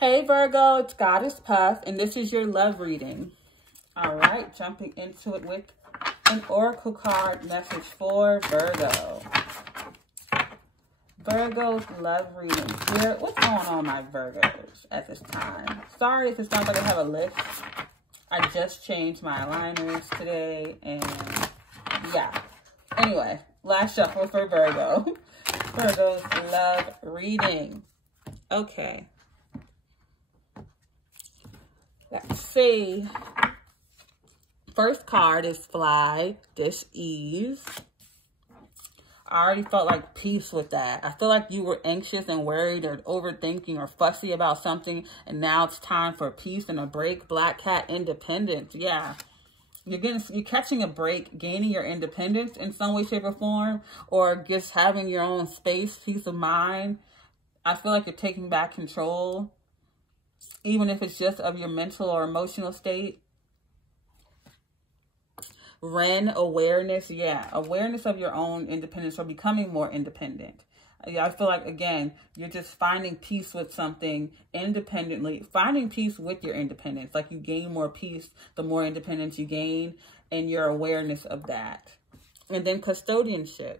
Hey Virgo, it's Goddess Puff, and this is your love reading. All right, jumping into it with an oracle card message for Virgo. Virgo's love reading here. What's going on, my Virgos, at this time? Sorry if it sounds like I have a list. I just changed my aligners today, and yeah. Anyway, last shuffle for Virgo. Virgo's love reading. Okay. Let's see. First card is Fly, Dis-ease. I already felt like peace with that. I feel like you were anxious and worried or overthinking or fussy about something, and now it's time for peace and a break. Black cat, independence. Yeah. You're catching a break, gaining your independence in some way, shape, or form, or just having your own space, peace of mind. I feel like you're taking back control, even if it's just of your mental or emotional state. Ren, awareness. Yeah, awareness of your own independence or becoming more independent. I feel like, again, you're just finding peace with something independently, finding peace with your independence. Like you gain more peace, the more independence you gain, and your awareness of that. And then custodianship.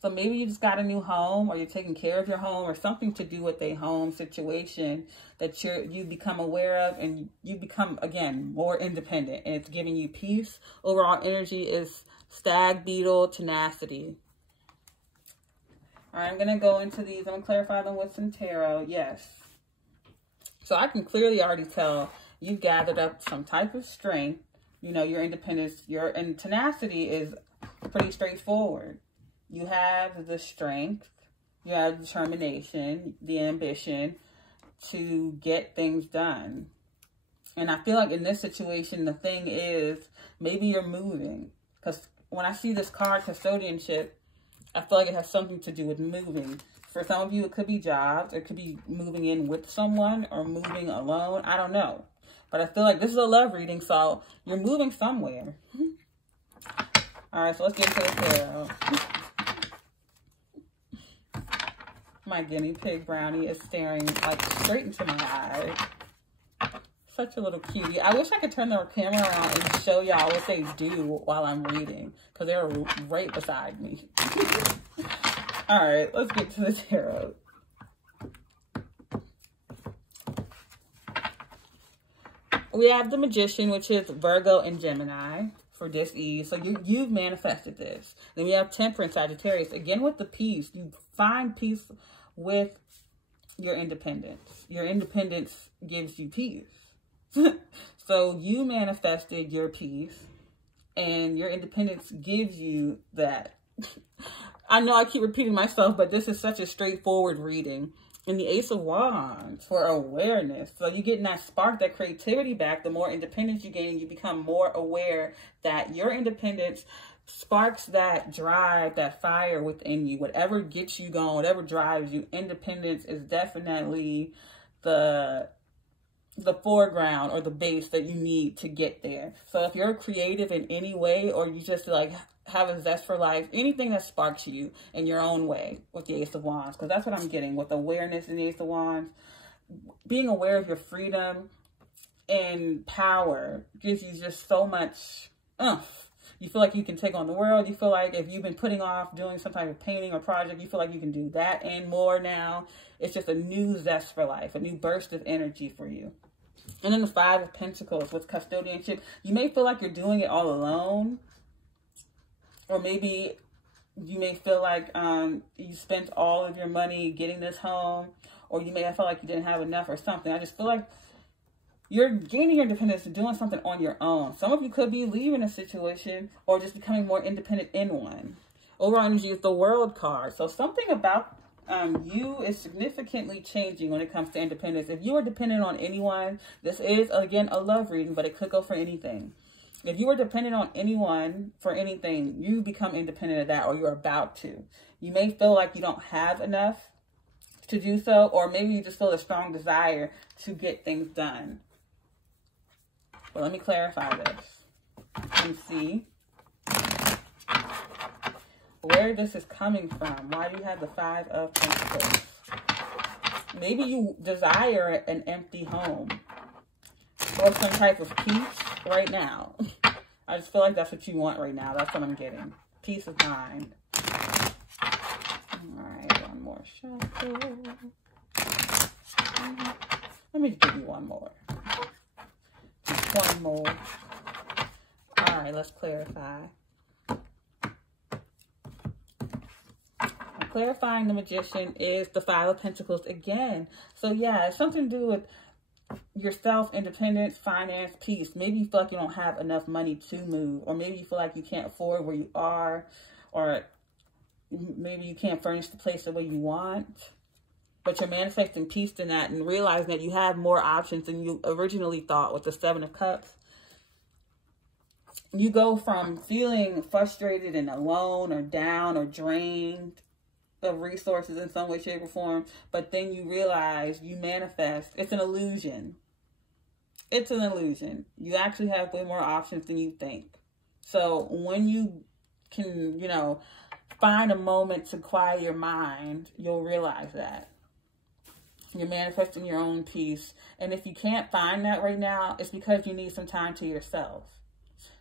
So maybe you just got a new home, or you're taking care of your home, or something to do with a home situation that you become aware of, and you become, again, more independent, and it's giving you peace. Overall energy is stag, beetle, tenacity. All right, I'm going to go into these. I'm going to clarify them with some tarot. Yes. So I can clearly already tell you've gathered up some type of strength. You know, your independence, and tenacity is pretty straightforward. You have the strength, you have determination, the ambition to get things done. And I feel like in this situation, the thing is, maybe you're moving. Because when I see this card, custodianship, I feel like it has something to do with moving. For some of you, it could be jobs. It could be moving in with someone or moving alone. I don't know. But I feel like this is a love reading, so you're moving somewhere. All right, so let's get to the tarot. My guinea pig brownie is staring like straight into my eye. Such a little cutie. I wish I could turn the camera around and show y'all what they do while I'm reading, because they're right beside me. All right, let's get to the tarot. We have the Magician, which is Virgo and Gemini for dis-ease. So you've manifested this. Then we have Temperance, Sagittarius. Again, with the peace, you find peace with your independence. Your independence gives you peace. So you manifested your peace, and your independence gives you that. I know I keep repeating myself, but this is such a straightforward reading. And the Ace of Wands for awareness. So you're getting that spark, that creativity back. The more independence you gain, you become more aware that your independence sparks that drive, that fire within you. Whatever gets you going, whatever drives you, independence is definitely the foreground or the base that you need to get there. So if you're creative in any way, or you just like have a zest for life, anything that sparks you in your own way with the Ace of Wands, because that's what I'm getting with awareness in the Ace of Wands. Being aware of your freedom and power gives you just so much oomph. You feel like you can take on the world. You feel like if you've been putting off doing some type of painting or project, you feel like you can do that and more now. It's just a new zest for life, a new burst of energy for you. And then the Five of Pentacles with custodianship. You may feel like you're doing it all alone. Or maybe you may feel like you spent all of your money getting this home. Or you may have felt like you didn't have enough or something. I just feel like you're gaining your independence and doing something on your own. Some of you could be leaving a situation or just becoming more independent in one. Overall energy is the World card. So something about you is significantly changing when it comes to independence. If you are dependent on anyone, this is, again, a love reading, but it could go for anything. If you are dependent on anyone for anything, you become independent of that, or you're about to. You may feel like you don't have enough to do so, or maybe you just feel a strong desire to get things done. But let me clarify this and see where this is coming from. Why do you have the Five of Pentacles? Maybe you desire an empty home or some type of peace right now. I just feel like that's what you want right now. That's what I'm getting. Peace of mind. All right, one more shuffle. Let me give you one more. Just one more. All right, let's clarify. Clarifying the Magician is the Five of Pentacles again. So yeah, it's something to do with yourself, independence, finance, peace. Maybe you feel like you don't have enough money to move, or maybe you feel like you can't afford where you are, or maybe you can't furnish the place the way you want, but you're manifesting peace in that and realizing that you have more options than you originally thought with the Seven of Cups. You go from feeling frustrated and alone or down or drained of resources in some way, shape, or form, but then you realize, you manifest, it's an illusion. It's an illusion. You actually have way more options than you think. So when you can, you know, find a moment to quiet your mind, you'll realize that. You're manifesting your own peace. And if you can't find that right now, it's because you need some time to yourself.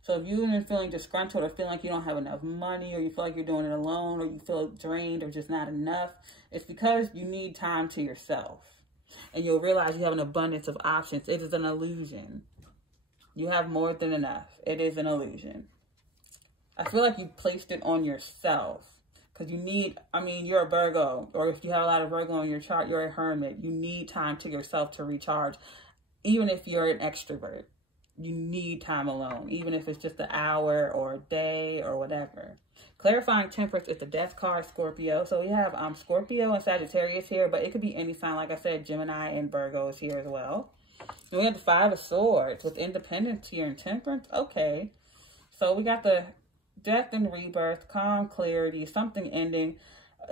So if you've been feeling disgruntled or feeling like you don't have enough money, or you feel like you're doing it alone, or you feel drained or just not enough, it's because you need time to yourself. And you'll realize you have an abundance of options. It is an illusion. You have more than enough. It is an illusion. I feel like you placed it on yourself. Because you need, I mean, you're a Virgo, or if you have a lot of Virgo on your chart, you're a hermit. You need time to yourself to recharge. Even if you're an extrovert, you need time alone, even if it's just an hour or a day or whatever. Clarifying Temperance is the Death card, Scorpio. So we have Scorpio and Sagittarius here, but it could be any sign. Like I said, Gemini and Virgo is here as well. And we have the Five of Swords with Independence here and Temperance. Okay. So we got the Death and Rebirth, calm, clarity, something ending.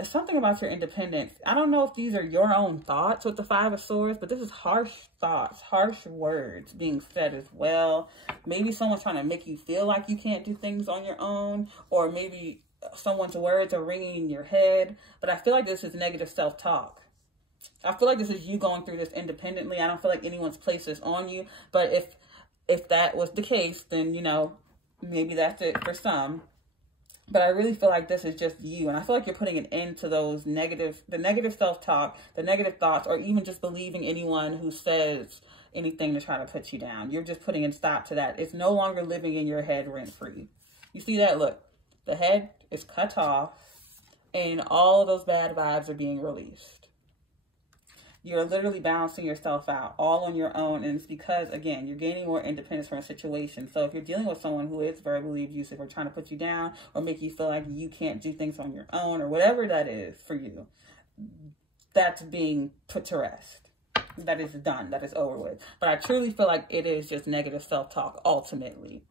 Something about your independence. I don't know if these are your own thoughts with the Five of Swords, but this is harsh thoughts, harsh words being said as well. Maybe someone's trying to make you feel like you can't do things on your own, or maybe someone's words are ringing in your head. But I feel like this is negative self-talk. I feel like this is you going through this independently. I don't feel like anyone's placed this on you. But if that was the case, then, you know, maybe that's it for some. But I really feel like this is just you. And I feel like you're putting an end to those the negative self-talk, the negative thoughts, or even just believing anyone who says anything to try to put you down. You're just putting a stop to that. It's no longer living in your head rent-free. You see that? Look, the head is cut off and all of those bad vibes are being released. You're literally balancing yourself out all on your own. And it's because, again, you're gaining more independence from a situation. So if you're dealing with someone who is verbally abusive or trying to put you down or make you feel like you can't do things on your own or whatever that is for you, that's being put to rest. That is done. That is over with. But I truly feel like it is just negative self-talk ultimately.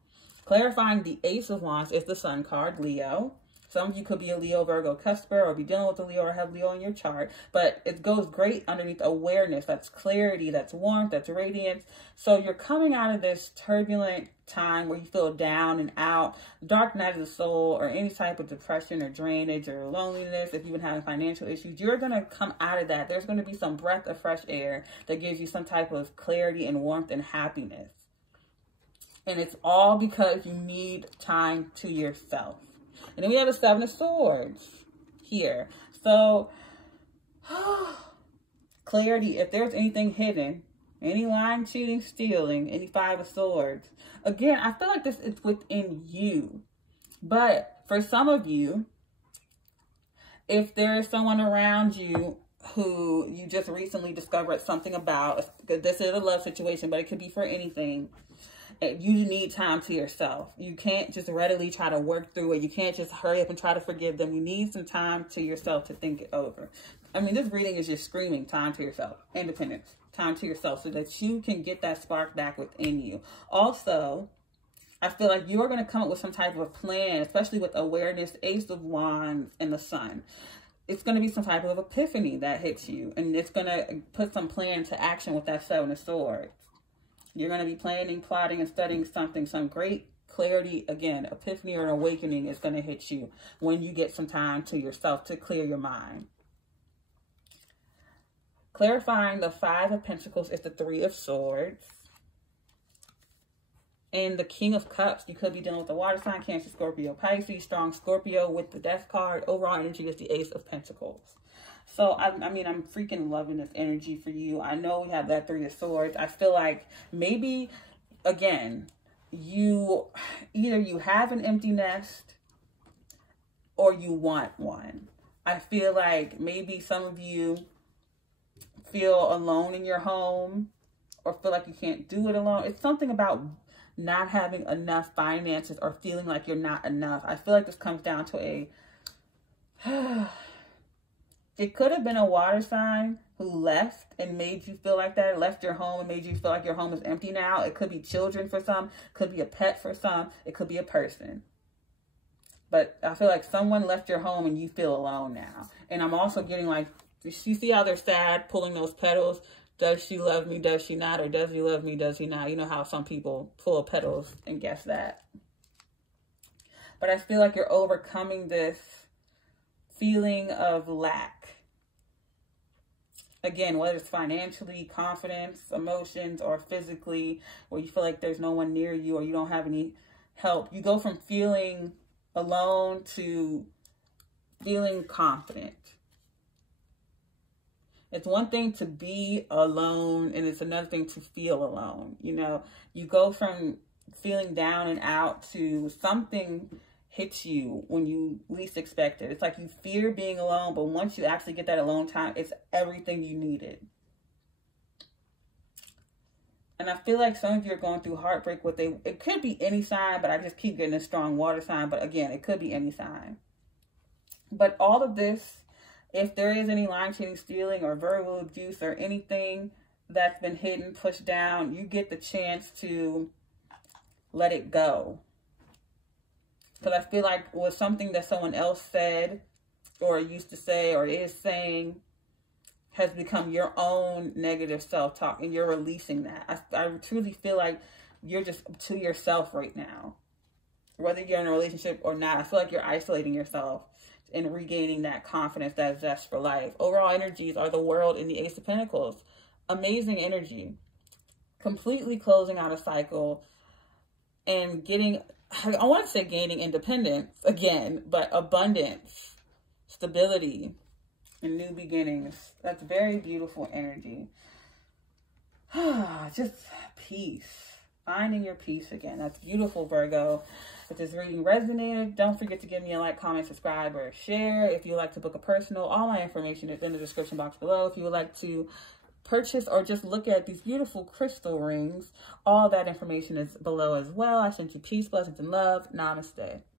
Clarifying the Ace of Wands is the Sun card, Leo. Some of you could be a Leo, Virgo, Cusper, or be dealing with a Leo or have Leo in your chart. But it goes great underneath awareness. That's clarity, that's warmth, that's radiance. So you're coming out of this turbulent time where you feel down and out, dark night of the soul, or any type of depression or drainage or loneliness. If you've been having financial issues, you're going to come out of that. There's going to be some breath of fresh air that gives you some type of clarity and warmth and happiness. And it's all because you need time to yourself. And then we have the Seven of Swords here. So, clarity, if there's anything hidden, any lying, cheating, stealing, any Five of Swords. Again, I feel like this is within you. But for some of you, if there's someone around you who you just recently discovered something about, this is a love situation, but it could be for anything. You need time to yourself. You can't just readily try to work through it. You can't just hurry up and try to forgive them. You need some time to yourself to think it over. I mean, this reading is just screaming time to yourself. Independence. Time to yourself so that you can get that spark back within you. Also, I feel like you're going to come up with some type of a plan, especially with awareness, Ace of Wands, and the Sun. It's going to be some type of epiphany that hits you. And it's going to put some plan into action with that Seven of Swords. You're going to be planning, plotting, and studying something. Some great clarity, again, epiphany or awakening is going to hit you when you get some time to yourself to clear your mind. Clarifying the Five of Pentacles is the Three of Swords. And the King of Cups, you could be dealing with a water sign, Cancer, Scorpio, Pisces, strong Scorpio with the Death card. Overall energy is the Ace of Pentacles. So, I mean, I'm freaking loving this energy for you. I know we have that Three of Swords. I feel like maybe, again, either you have an empty nest or you want one. I feel like maybe some of you feel alone in your home or feel like you can't do it alone. It's something about not having enough finances or feeling like you're not enough. I feel like this comes down to a... It could have been a water sign who left and made you feel like that, left your home and made you feel like your home is empty now. It could be children for some, could be a pet for some, it could be a person. But I feel like someone left your home and you feel alone now. And I'm also getting like, you see how they're sad pulling those petals? Does she love me? Does she not? Or does he love me? Does he not? You know how some people pull petals and guess that. But I feel like you're overcoming this feeling of lack. Again, whether it's financially, confidence, emotions, or physically, where you feel like there's no one near you or you don't have any help. You go from feeling alone to feeling confident. It's one thing to be alone and it's another thing to feel alone. You know, you go from feeling down and out to something hits you when you least expect it. It's like you fear being alone, but once you actually get that alone time, it's everything you needed. And I feel like some of you are going through heartbreak with it could be any sign, but I just keep getting a strong water sign. But again, it could be any sign. But all of this, if there is any lying, cheating, stealing, or verbal abuse or anything that's been hidden, pushed down, you get the chance to let it go. Because I feel like it was something that someone else said or used to say or is saying has become your own negative self-talk and you're releasing that. I truly feel like you're just to yourself right now. Whether you're in a relationship or not, I feel like you're isolating yourself and regaining that confidence, that zest for life. Overall energies are the World and the Ace of Pentacles. Amazing energy. Completely closing out a cycle and getting, I want to say gaining independence again, but abundance, stability, and new beginnings. That's very beautiful energy. Just peace. Finding your peace again. That's beautiful, Virgo. If this reading resonated, don't forget to give me a like, comment, subscribe, or share. If you'd like to book a personal, all my information is in the description box below. If you would like to purchase or just look at these beautiful crystal rings, all that information is below as well. I send you peace, blessings, and love. Namaste.